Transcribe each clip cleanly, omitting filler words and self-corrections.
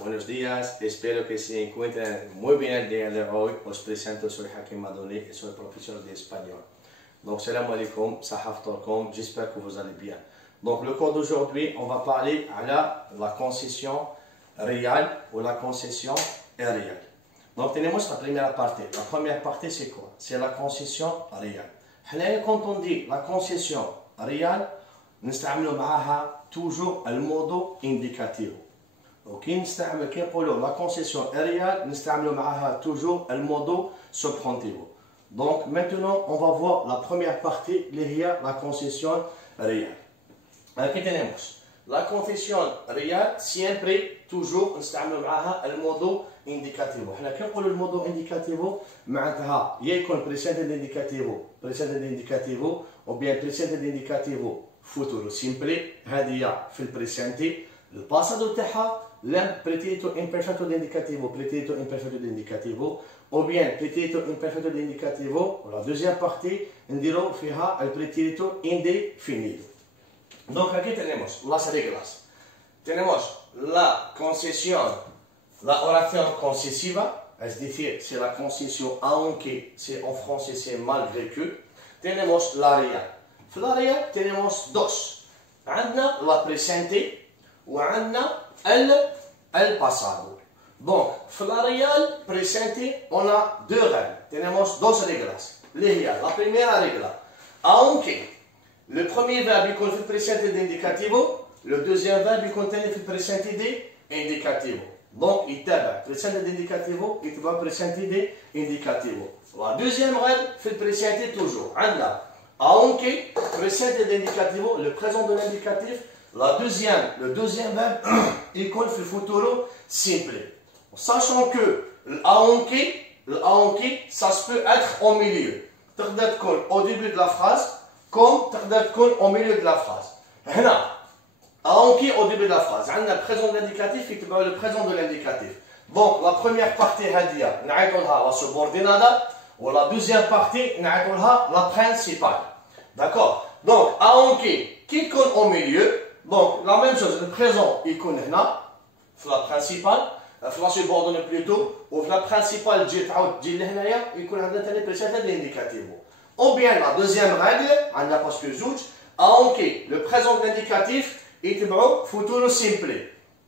buenos días, espero que se encuentren muy bien el día de hoy. Os presento, soy Hakim Madouni et soy professeur d'espagnol. Donc, salam alaikum, sahaftorkom, j'espère que vous allez bien. Donc, le cours d'aujourd'hui, on va parler à la concession réelle ou la concession irréelle. Donc, tenemos la première partie. La première partie, c'est quoi? C'est la concession réelle. Quand on dit la concession réelle, nous utilisons toujours le mot indicatif. وكي نستعمل كي نقولوا لا كونسيسيون ريال نستعملوا معها toujours le mot subjonctivo. Donc maintenant on va voir la première partie اللي هي la concession réelle. كي تنموش la concession réelle siempre toujours نستعملوا معها le mot indicativo. حنا كي نقولوا le mot indicativo معناتها يا يكون presente indicativo ou bien presente indicativo futuro simple. هذه في البريسنتي الباسادو تاعها لا pretérito imperfecto d'indicativo, pretérito imperfecto d'indicativo, ou bien pretérito imperfecto d'indicativo, la deuxième partie, نديرو فيها el pretérito indefinido. Donc aquí tenemos las reglas. Tenemos la concesión, la oración concesiva, es decir, c'est la concession aunque, c'est en français c'est malgré que. Tenemos la real. في la real tenemos dos. عندنا la presente وعندنا el pasado. Donc, في la real presente, on a deux règles. Tenemos dos reglas. La première règle, aunque le premier verbe يكون في البريسنتي d'indicativo, le deuxième verbe يكون في البريسنتي d'indicativo. Donc, يتبع presente d'indicativo يتبع presente d'indicativo. La deuxième règle في البريسنتي toujours. عندنا aunque presente d'indicativo, le présent de l'indicatif. Le deuxième verbe, il compte le futuro simple. Sachant que l'aunque, ça se peut être au milieu. Au début de la phrase, comme au milieu de la phrase. Aunque au début de la phrase. On a le présent de l'indicatif et le présent de l'indicatif. Donc, la première partie, la subordinada, ou la deuxième partie, la principale. D'accord? Donc, aunque, qui compte au milieu. Donc, la même chose, le présent, il connaît là, la principale, la subordonnée plutôt, ou la principale, il connaît le présent de l'indicativo. Ou bien, la deuxième règle, parce que aunque le présent de l'indicatif, il est futuro simple.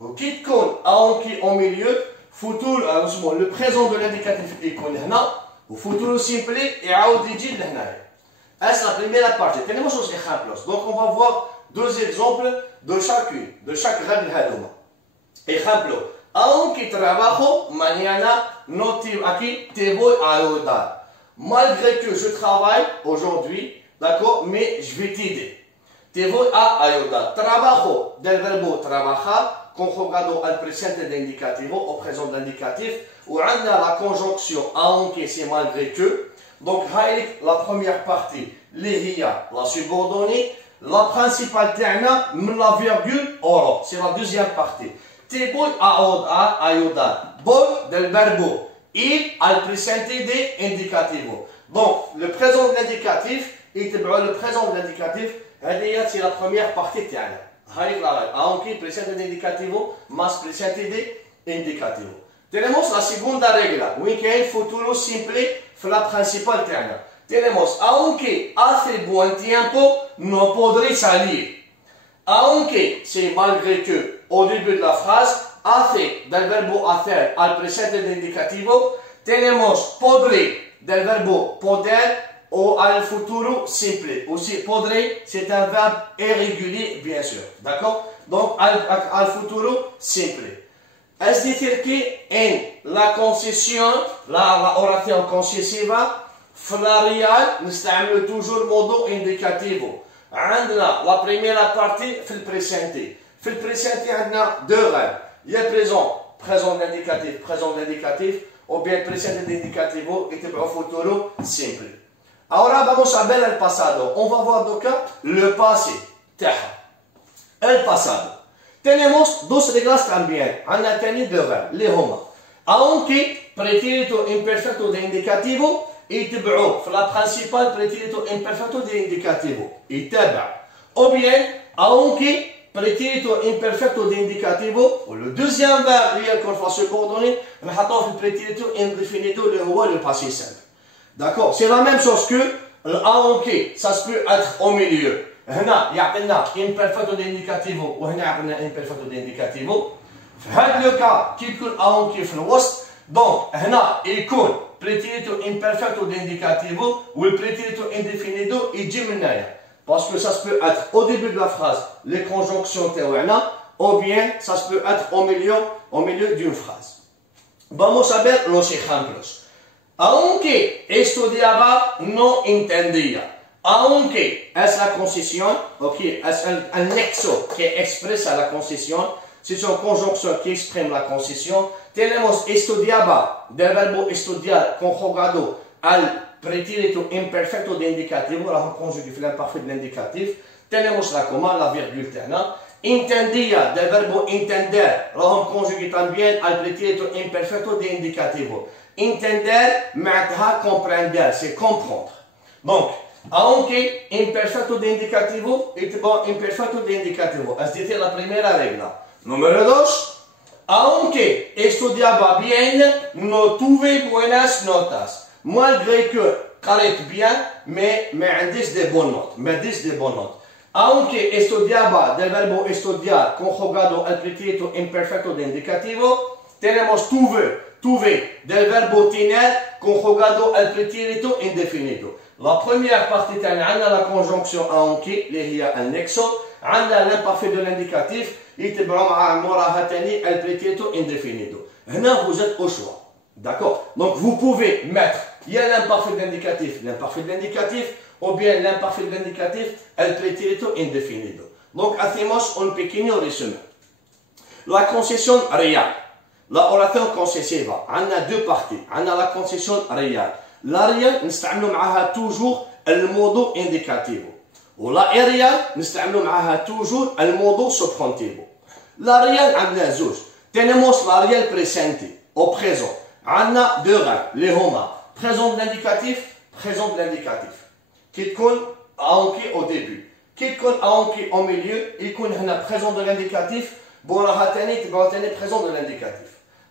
Donc, qui compte aunque au milieu, futuro, le présent de l'indicatif, il connaît là, ou futuro simple, et audigi de là. C'est la première partie. Tenemos los ejemplos. Donc, on va voir deux exemples de chaque règle. Ejemplo, aunque trabajo, mañana no te voy a ayudar. Malgré que je travaille aujourd'hui, d'accord, mais je vais t'aider. Te voy a ayudar. Trabajo del verbo trabajar, conjugado al presente de indicativo, au présent de l'indicatif, où on a la conjonction aunque c'est malgré que. Donc, la première partie, la subordonnée. La principale terna, la virgule, oro. C'est la deuxième partie. Te voy a ayudar. Voy del verbo. Il al presente de indicativo. Donc, le présent de l'indicatif, le présent de l'indicatif, c'est la première partie terna. Aunque presente de indicativo, mas presente de indicativo. Tenemos la segunda regla. Oui, que es futuro simple, la principale terna. Tenemos, aunque hace buen tiempo, no podré salir. Aunque c'est malgré que, au début de la phrase, hace del verbo hacer al presente de indicativo, tenemos podré del verbo poder o al futuro simple. Aussi, podré, c'est un verbe irrégulier, bien sûr. D'accord? Donc, al futuro simple. Es decir que en la concession, la oración concesiva, في la real نستعمل toujours modo indicativo. عندنا la première partie في البريسنتي. في البريسنتي عندنا deux règles. Il y a présent d'indicatif, ou bien presente d'indicativo et تبعو futuro simple. Ahora vamos a ver el pasado. On va voir donc le passé. El pasado. Tenemos dos reglas también. عندنا تاني deux règles. اللي هما aunque pretérito imperfecto de indicativo يتبعوا في la principale pretérito imperfecto de indicativo يتبع. Ou bien aunque بريتيتو امبيرفكتو دينديكاتيفو والو دوزيام فيرب اللي هي يكون في سوبوردوني نحطوه في البريتيتو انديفينيتو اللي هو لو باسي سامبل. داكور سي لا ميم شوز كو اونكي سا سبو اتر او ميليو. هنا يعطينا امبيرفكتو دينديكاتيفو وهنا يعطينا امبيرفكتو دينديكاتيفو. في هذا لو كا كي تكون اونكي في الوسط دونك هنا يكون بريتيتو امبيرفكتو دينديكاتيفو والبريتيتو انديفينيتو يجي من هنايا. Parce que ça se peut être au début de la phrase, les conjonctions تاعنا, ou bien ça se peut être au milieu d'une phrase. Vamos a ver los ejemplos. Aunque estudiaba, no entendía. Aunque es la concesión, ok, es un nexo que expresa la concesión, c'est une conjonction qui exprime la concesión. Tenemos estudiaba, del verbo estudiar conjugado al pretérito imperfecto de indicativo, راهم conjugué في l'imparfait de l'indicatif. Tenemos la coma, la virgule تاعنا. Entendía, del verbo entender, راهم conjugué también al pretérito imperfecto de indicativo. Entender معناتها comprender, c'est comprendre. Donc, aunque imperfecto de indicativo يتبع imperfecto de indicativo. Esta es la primera regla. Número 2. Aunque estudiaba bien, no tuve buenas notas. Malgré que قريت bien, mais عنديش des bonnes notes. ما عنديش des bonnes notes. Aunque estudiaba del verbo estudiar conjugado al pretérito imperfecto de indicativo, tenemos tuve del verbo tener conjugado al pretérito indefinido. La première partie تاعنا la conjonction aunque اللي هي النexo, عندنا l'imparfait de l'indicatif يتبعوا مع موراها تاني el pretérito indefinido. هنا vous êtes au choix. D'accord? Donc vous pouvez mettre, il y a l'imparfait de l'indicatif, ou bien l'imparfait de l'indicatif, el pretérito indefinido. Donc hacemos un pequeño resumen. La concession réelle, la oración concesiva, on a deux parties. On a la concession réelle. La réelle, نستعملوا معها toujours le modo indicativo. و la irréelle, نستعملوا معها toujours le modo subjuntivo. La réelle عندنا زوج. Tenemos la réelle presente, au présent. عندنا deux règles اللي هما présent de l'indicatif كي تكون aunque au début كي تكون aunque au milieu يكون هنا présent de l'indicatif بوراها تاني تبعو تاني présent de l'indicatif.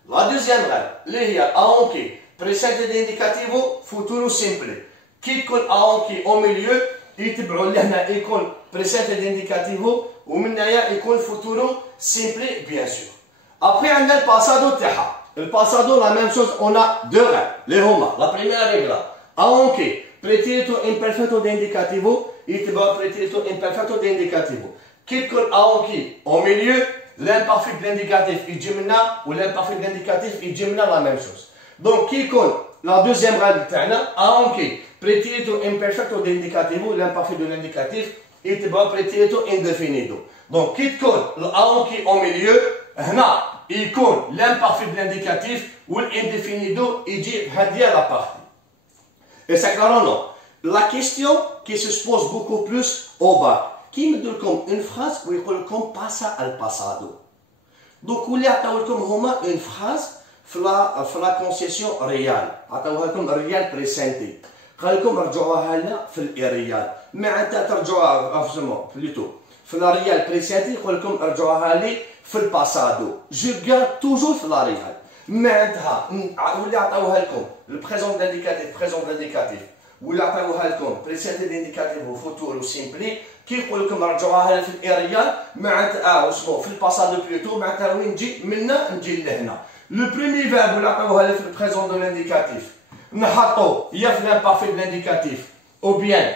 La deuxième règle اللي هي aunque presente de indicativo futuro simple كي تكون aunque au milieu يتبعو لهنا يكون presente de indicativo ومن هنايا يكون futuro simple bien sûr. Après عندنا الباسادو تاعها. Le passado, la même chose, on a deux règles. Les homa. La première règle, aunque pretérito imperfecto de indicativo, يتبع pretérito imperfecto de indicativo. كي تكون aunque au milieu, l'imparfait de l'indicatif يجي منا و l'imparfait de l'indicatif يجي منا la même chose. Donc كي يكون la deuxième règle تاعنا aunque pretérito imperfecto de indicativo, l'imparfait de l'indicatif يتبع pretérito indefinido. Donc كي تكون aunque au milieu, هنا يكون l'imparfait de l'indicatif ou l'indéfinido يجي هذه la partie. Et c'est clair ou non? La question qui se pose beaucoup plus au bas. Qui me donne comme une phrase où il dit comme passa al passado. Donc où il y a comme une phrase في la concession réelle. عطاوها لكم réel presente. قال لكم رجعوها لنا في الريال. معناتها ترجعوها plutôt في la réel presente يقول لكم رجعوها لي في الباسادو. Je garde toujours في la réelle. معناتها واللي عطاوها لكم البريزون d'indicatif واللي عطاوها لكم بريسيتي d'indicatif وفوتور وسيمبلي كي يقول لكم رجعوها في الاريال معناتها واسمو في الباسادو بلوتو معناتها وين نجي منا نجي لهنا. لو بريمي فيرب اللي عطاوها في البريزون دو l'indicatif نحطو يا في l'imparfait de l'indicatif ou bien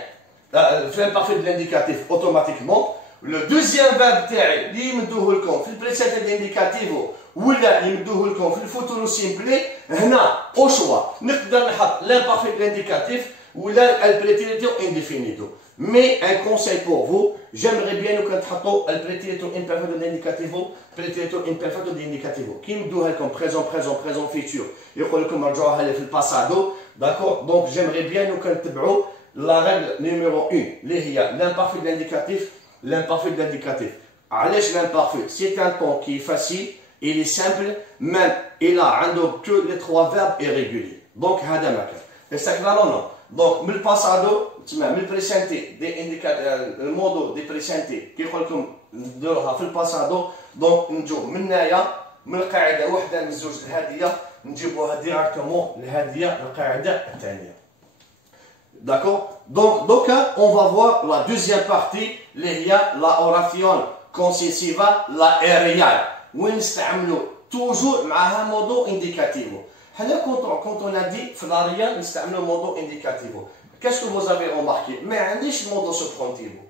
في l'imparfait de l'indicatif automatiquement. Le deuxième verbe تاعي اللي يمدوه لكم في البريسيتي d'indicatif ولا يمدوه لكم في الفوتور سيمبلي هنا او شوا نقدر نحط l'imparfait de l'indicatif ولا البريتيريتو indéfinido. Mais un conseil pour vous, j'aimerais bien que تحطوا البريتيريتو imperfecto de indicativo, بريتيريتو imperfecto de indicativo. كي يمدوها لكم présent futur يقول لكم رجعوها لي في الباسادو. D'accord? Donc j'aimerais bien que نتبعوا la règle numéro 1 اللي هي l'imparfait de l'indicatif. علاش l'imparfait? C'est un temps qui est facile. Il est simple, même il a que les trois verbes irréguliers. Donc, هذا ما كان. Et c'est clair ou non? دونك من الباسادو تما من البريسنتي دي انديكاتور المودو دي بريسنتي كيقول لكم نديروها في الباسادو. دونك نجو من هنايا من القاعده وحده من الزوج الهاديه نجيبوها ديراكتومون لهاديه القاعده الثانيه. D'accord? Donc, on va voir la deuxième partie, اللي هي la oration concessiva, la aériale. وين نستعملوا toujours معها modo indicativo. حنا quand on a dit في l'arial نستعملوا modo indicativo. Qu'est-ce que vous avez remarqué? ما عنديش modo substantivo.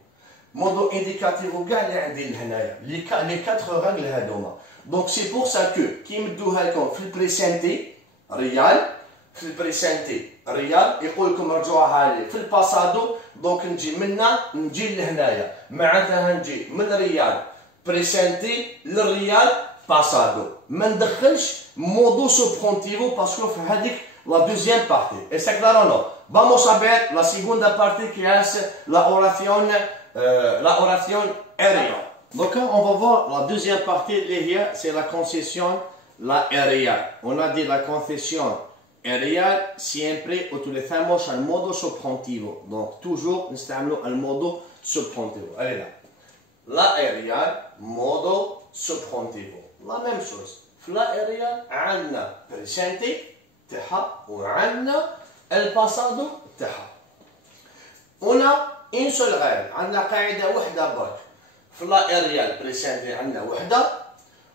modo indicativo كاع اللي عندي لهنايا les 4 règles هذوما. Donc c'est pour ça que كي يمدوها لكم في البريسنتي ريال في البريسنتي ريال يقول لكم رجعوها لي في الباسادو. دونك نجي منا نجي لهنايا معناتها نجي من ريال بريسنتي للريال باسادو. ما ندخلش مودو سوبرونتيفو باسكو في هذيك لا دوزيام بارتي. اي سي كلارو نو. Vamos a ver la segunda parte qui est la oration aérienne. Donc on va voir la deuxième partie, c'est la concession, la aérienne. On a dit la concession aérienne, siempre utilizamos el modo subjuntivo. Donc toujours نستعملوا el modo subjuntivo. Allez là. La aérienne, modo subjuntivo. La même chose. La aérienne, عندنا presente تاعها وعندنا الباسادو تاعها. On a une seule règle. عندنا قاعدة وحدة برك. في لا اريال بريسنتي عندنا وحده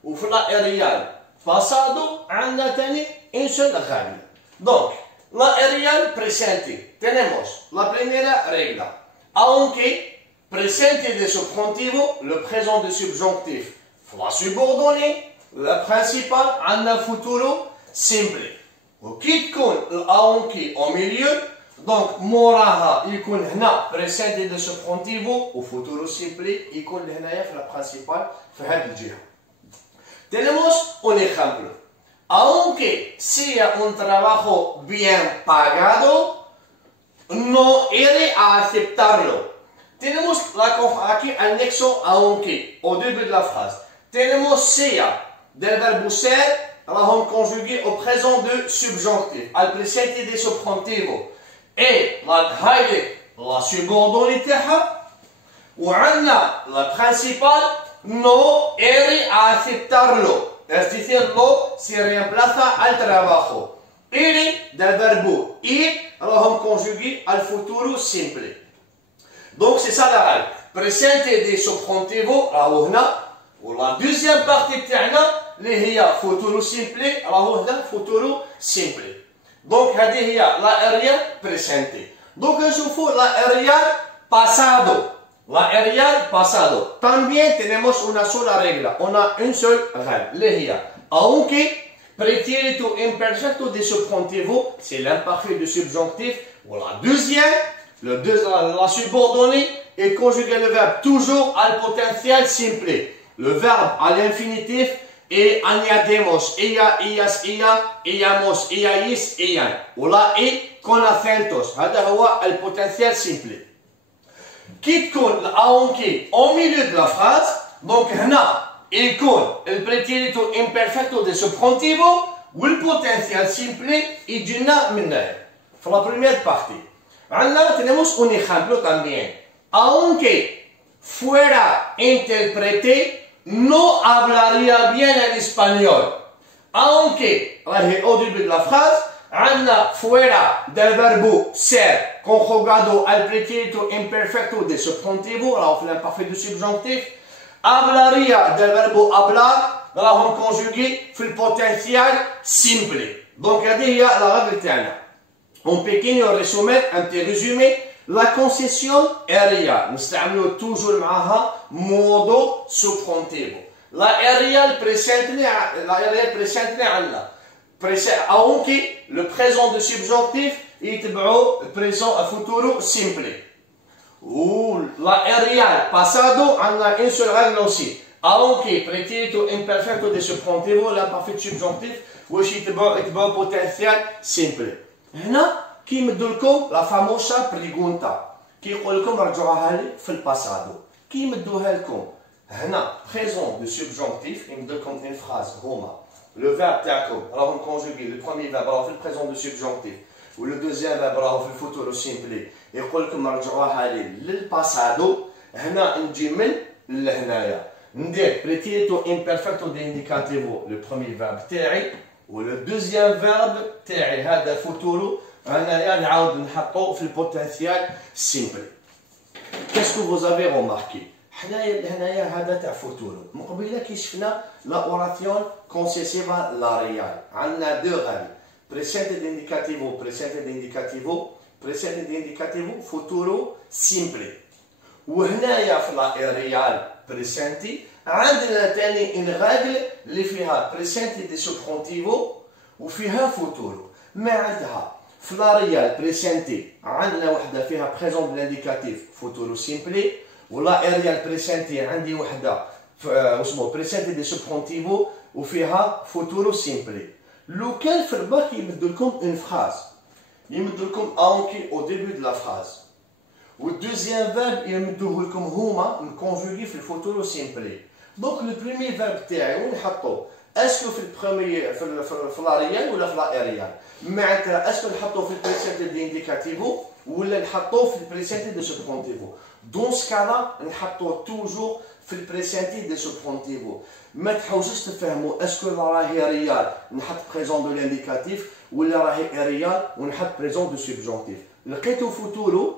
وفي لا اريال باسادو عندنا ثاني ان سول رègle. دونك لا اريال بريسنتي tenemos la primera regla. Aunque presente de subjuntivo le présent de subjonctif في la subordonnée la principale عندنا futuro simple. وكي تكون aunque au milieu دونك موراها يكون هنا بريسنتي دو سوبرونتيفو وفوتورو سيمبلي يكون لهنايا في لا برينسيبال في هذه الجهه. Tenemos un ejemplo. Aunque sea un trabajo bien pagado, no iré a aceptarlo. Tenemos aquí anexo aunque au début de la phrase. Tenemos sea del verbo ser راهم conjugué au présent de subjonctif al presente de subjuntivo. Et la subordonnée تاعها وعندنا la principale no iré a aceptarlo. Es decir, lo se reemplaza al trabajo. Iré del verbo ir راهم conjugué al futuro simple. Donc c'est ça la règle. Presente de subjuntivo راهو هنا ولا deuxième partie تاعنا اللي هي futuro simple راهو هنا futuro simple. Donc هذه هي la اريال presente. Donc نشوفوا la اريال pasado. La اريال pasado. También tenemos una sola regla. On a une seule règle. اللي هي aunque pretérito imperfecto de subjuntivo, c'est l'imparfait de subjonctif. Ou la deuxième, la subordonnée est conjuguée le verbe toujours al potentiel simple. Le verbe à l'infinitif et añadimos ella, ellas, ella, ellamos, ellas, ellan. ولا et con acentos. هذا هو البوتنسيال simple. كي تكون aunque au milieu de la phrase, donc هنا يكون البريتيريتو imperfecto de subjuntivo والبوتنسيال simple يجينا من هنا. في la première partie. عندنا tenemos un ejemplo también. Aunque fuera intérprete, no hablaría bien el español. Aunque, au début de la phrase, عندنا fuera del verbo ser conjugado al pretérito imperfecto de subjuntivo, راهو في l'imparfait du subjonctif. Hablaría del verbo hablar, راهم conjugué في البوتنسيال simple. Donc هذه هي la règle تاعنا. Un pequeño resumen, un petit résumé. La concession aériale, نستعملوا toujours معها modo subjuntivo. La aériale presente عندنا aunque le présent de subjonctif يتبعوا présent à futuro simple. Ou la aériale passado عندنا une seule règle aussi. Aunque pretérito imperfecto de subjuntivo l'imparfait subjonctif واش يتبعوا potentiel simple. هنا كيمدوا لكم لا فاموسا بريغونتا كيقول لكم رجعوها لي في الباسادو. كيمدوها لكم هنا بريزون دو سوبجونكتيف يمدوا لكم اون فراز هما لو فيرب تاعكم راهم كونجوغي لو بروميي فيرب راهو في البريزون دو سوبجونكتيف ولو دوزيام فيرب راهو في الفوتورو سيمبلي يقول لكم رجعوها لي للباسادو. هنا نجي من لهنايا ندير بريتيتو امبيرفكتو دي انديكاتيفو لو بروميي فيرب تاعي ولو دوزيام فيرب تاعي هذا فوتورو هنايا نعاود نحطو في البوتنسيال سيمبلي. كاسكو فوز افي روماركي هنايا هذا تاع فوتورو من قبيله كي شفنا لا اوراسيون كونسيسيفا لا ريال عندنا دو غالي بريسينتي دينديكاتيفو بريسينتي دينديكاتيفو بريسينتي دينديكاتيفو فوتورو سيمبلي. وهنايا في لا ريال بريسينتي عندنا ثاني ان غاغل اللي فيها بريسينتي دي سوبرونتيفو وفيها فوتورو. ما عندها في لا ريال بريسينتي عندنا وحده فيها بريزون بالانديكاتيف فوتورو سيمبلي ولا ريال بريسينتي عندي وحده اسمه بريسينتي دي سوبرونتيفو وفيها فوتورو سيمبلي. لو كان في الباك يمدوا لكم اون فراز يمدوا لكم اونكي او ديبي دو لا فراز والدوزيام فيرب يمدوه لكم هما مكونجوغي في الفوتورو سيمبلي. دونك لو بريمي فيرب تاعي وين نحطو اسكو في البروميي في لا ريال ولا في لا ريال معناتها اسكو نحطو في البريسينتي دي انديكاتيفو ولا نحطو في البريسينتي دي سوبرونتيفو. دون سكالا نحطو توجور في البريسينتي دي سوبرونتيفو. ما تحوسوش تفهموا اسكو راهي ريال نحط بريزون دو لانديكاتيف ولا راهي ريال ونحط بريزون دو سوبجونتيف. لقيتو فوتورو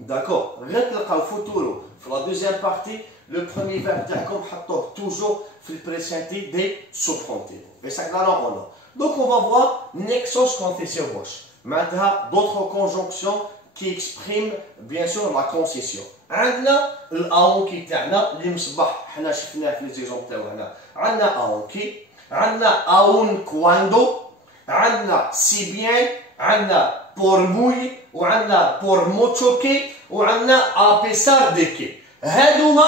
داكور غير تلقاو فوتورو في لا دوزيام بارتي لو بروميي فيرب تاعكم حطوه توجور في البريسينتي دي سوبرونتيفو. اي سا كلارو او نو. دونك اون فا فوار نيكسوس كونتيسيوش معناتها دوطخ كونجونكسيون qui exprime bien sûr la concession. عندنا الاونكي تاعنا اللي مصبح حنا شفناه في لي زيكزومبل تاعنا. عندنا اونكي عندنا اون كواندو عندنا سي بيان عندنا بور موي وعندنا بور موتشوكي وعندنا ابيسار ديكي. هادوما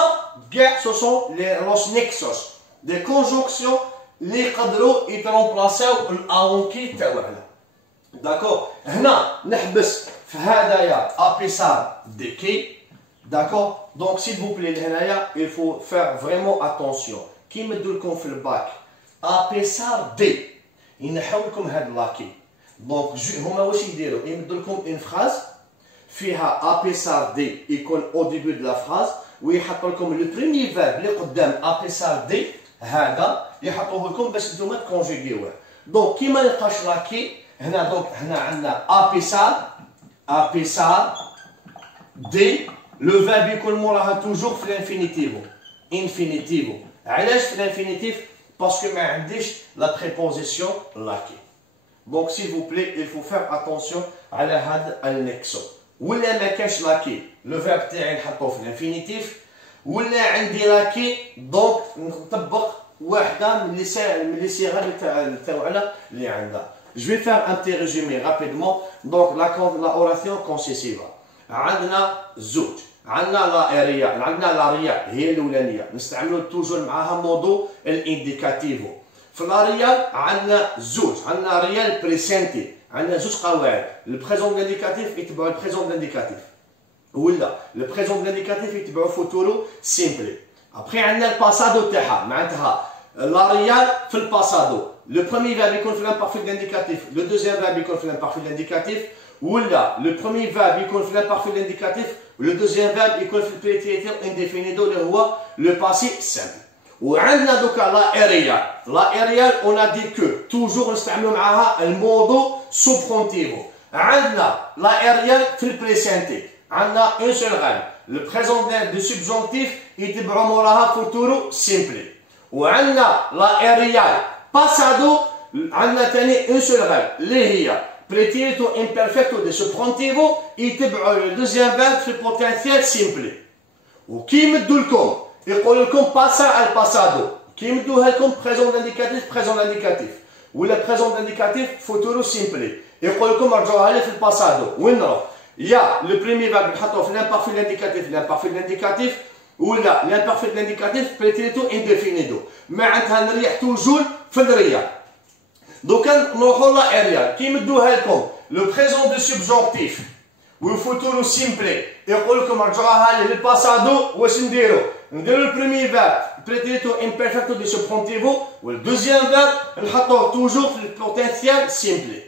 كاع سو سون لي لوس نيكسوس دي كونجونكسيون اللي يقدروا يترومبلاسيو الاونكي تاعنا. داكور هنا نحبس في هدايا ابيسار ديكي. داكور دونك سيل فو بلي لهنايا il faut faire vraiment attention كي يمدوا لكم في الباك ابيسار دي ينحو لكم هاد لاكي. دونك هما واش يديروا يمدوا لكم اون فراز فيها ابيسار دي يكون او ديبي دو لا فراز ويحطوا لكم لو بريمي فيرب اللي قدام ابيسار دي هذا يحطوه لكم باش نتوما تكونجيغيوه. دونك كي ما يلقاش لاكي هنا دونك هنا عندنا ابيسار دي لو فيرب يكون موراها توجور في الانفينيتيفو انفينيتيفو. علاش في الانفينيتيف باسكو ما عنديش لا بريبوزيسيون لاكي. دونك سيل فو بلي il faut faire attention على هذا النكسو. ولا ما كانش لاكي لو فيرب تاعي نحطوه في الانفينيتيف ولا عندي لاكي دونك نطبق واحده من لي صيغ تاعنا اللي عندنا. Je vais faire un petit résumé rapidement. Donc la oration concessiva. عندنا زوج عندنا لا ريال عندنا لا ريال هي الاولانيه نستعملوا توجور معاها مودو الانديكاتيفو. في لا ريال عندنا زوج عندنا ريال بريسنتي عندنا زوج قواعد البريزون انديكاتيف يتبعوا البريزون انديكاتيف ولا البريزون انديكاتيف يتبعوا فوتورو سيمبلي. ابخي عندنا الباسادو تاعها معناتها لا ريال في الباسادو le premier verbe يكون في l'imparfait de l'indicatif le deuxième verbe يكون في l'imparfait de l'indicatif ولا le premier verbe يكون في l'imparfait de l'indicatif le deuxième verbe يكون في البريتيتير indéfinido اللي هو le passé simple. وعندنا دوكا لا ريال لا ريال on a dit que toujours نستعملوا معاها المودو سوبرونتيفو. عندنا لا ريال في البريسنتي عندنا un seul règle le présent du subjonctif يتبعوا موراها فوتورو سيمبلي. وعندنا لا ريال باسادو عندنا ثاني اون سول ريغل اللي هي بريتيتو امبيرفكتو دي سوبرونتيفو يتبعوا لو دوزيام فيرب في البوتنسيال سيمبلي. وكي يمدوا لكم يقول لكم باسا على الباسادو كي يمدوها لكم بريزون انديكاتيف بريزون انديكاتيف ولا بريزون انديكاتيف فوتورو سيمبلي يقول لكم رجعوها لي في الباسادو وين نروح يا لو بريمي فيرب نحطوه في لامبارفي الانديكاتيف لامبارفي الانديكاتيف ولا لامبارفي الانديكاتيف بريتيتو انديفينيدو معناتها نريح توجور في الريال. دوكا نروحو لا ريال كي يمدوها لكم لو بريزون دو سوبجونتيف والفوتورو سيمبلي يقول لكم رجعوها لي للباسادو واش نديرو نديرو البريمي فيرب بريتيتو امبيرفكتو دي سوبجونتيفو والدوزيام فيرب نحطوه توجور في البوتنسيال سيمبلي.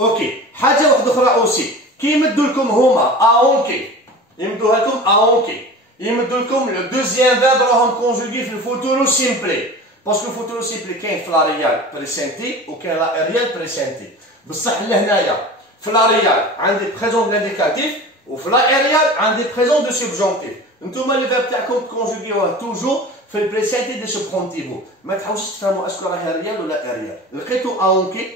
اوكي حاجه واحده اخرى اوسي كي يمدوا لكم هما اونكي يمدوها لكم اونكي يمدوا لكم لو دوزيام فيرب راهم كونجوغي في الفوتورو سيمبلي باسكو الفوتورو سيمبلي كاين في لا ريال بريسنتي وكاين لا ريال بريسنتي بصح لهنايا في لا ريال عندي بريزون دينديكاتيف وفي لا ريال عندي بريزون دو سوبجونكتيف نتوما لي فيرب تاعكم كونجوغيوه توجور في البريسنتي دي سوبجونكتيفو ما تحاولوش تفهموا اسكو راهي ريال ولا ريال لقيتو اونكي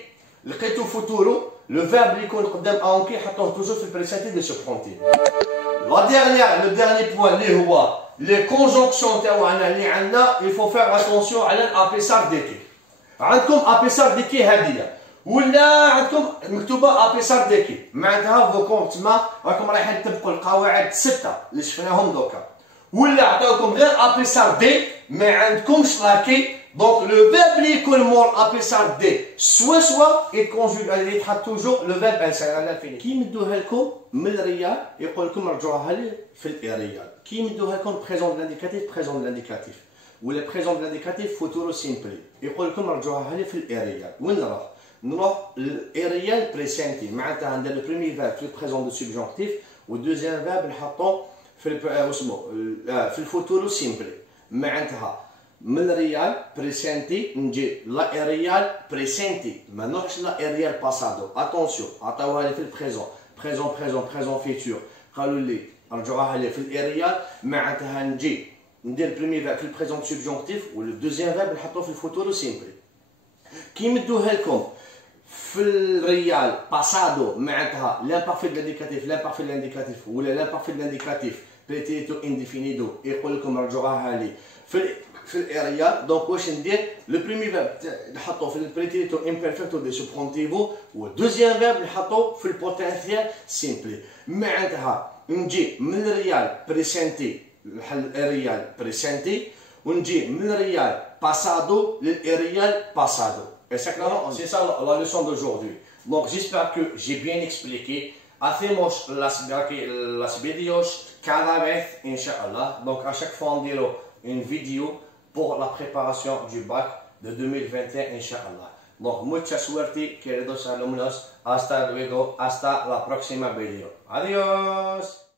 لقيتو فوتورو لو فيرب اللي يكون قدام اونكي حطوه توجور في البريسنتي دي سوبجونكتيف لا ديرنيير لو ديرني بوان اللي هو لي كونجونكسيون تاعنا اللي عندنا il faut faire attention على الابيسار ديكي عندكم ابيسار ديكي هاديه ولا عندكم مكتوبه ابيسار ديكي معناتها فوكم تما راكم رايحين تطبقوا القواعد 6 اللي شفناهم دوكا ولا عطاوكم غير ابيسار دي ما عندكمش لاكي دونك لو فيرب اللي يكون مور ابيسار دي سوا يتكونجوغ يتحط توجور لو فيرب انسان على الفيني كي يمدوها لكم من الريال يقول لكم رجعوها لي في الريال كي يمدوها لكم بريزون دانديكاتيف بريزون دانديكاتيف ولا بريزون دانديكاتيف فوتورو سيمبلي يقول لكم رجعوها لي في الريال وين نروح الريال بريسنتي معناتها عندنا لو بريمي فيرب في البريزون دو سوبجونكتيف والدوزيام فيرب نحطو في الفوتورو سيمبلي معناتها من ريال بريسنتي نجي لا ريال بريسنتي ما نروحش لا ريال باسادو اتونسيون عطاوها لي في البريزون بريزون فيتور قالوا لي رجعوها لي في الريال معناتها نجي ندير البريمي فيرب في البريزون سوبجونكتيف والدوزيام فيرب نحطوه في الفوتورو سيمبلي كي يمدوها لكم في الريال باسادو معناتها لامبارفي د الانديكاتيف ولا لامبارفي د الانديكاتيف بريتيتو انديفينيدو يقول لكم رجعوها لي في الريال دونك واش ندير لو بريمي فيرب نحطو في البريتيتو امبيرفكتو دي سوبرونتيفو والدوزيام فيرب نحطو في البوتنسيال سيمبلي معناتها نجي من الريال بريسنتي الريال بريسنتي ونجي من الريال باسادو للريال باسادو. Et c'est ça la leçon d'aujourd'hui. Donc j'espère que j'ai bien expliqué. Hacemos las videos cada vez, Inch'Allah. Donc à chaque fois on dira une vidéo pour la préparation du bac de 2021, Inch'Allah. Donc mucha suerte, queridos alumnos. Hasta luego, hasta la próxima video. Adiós.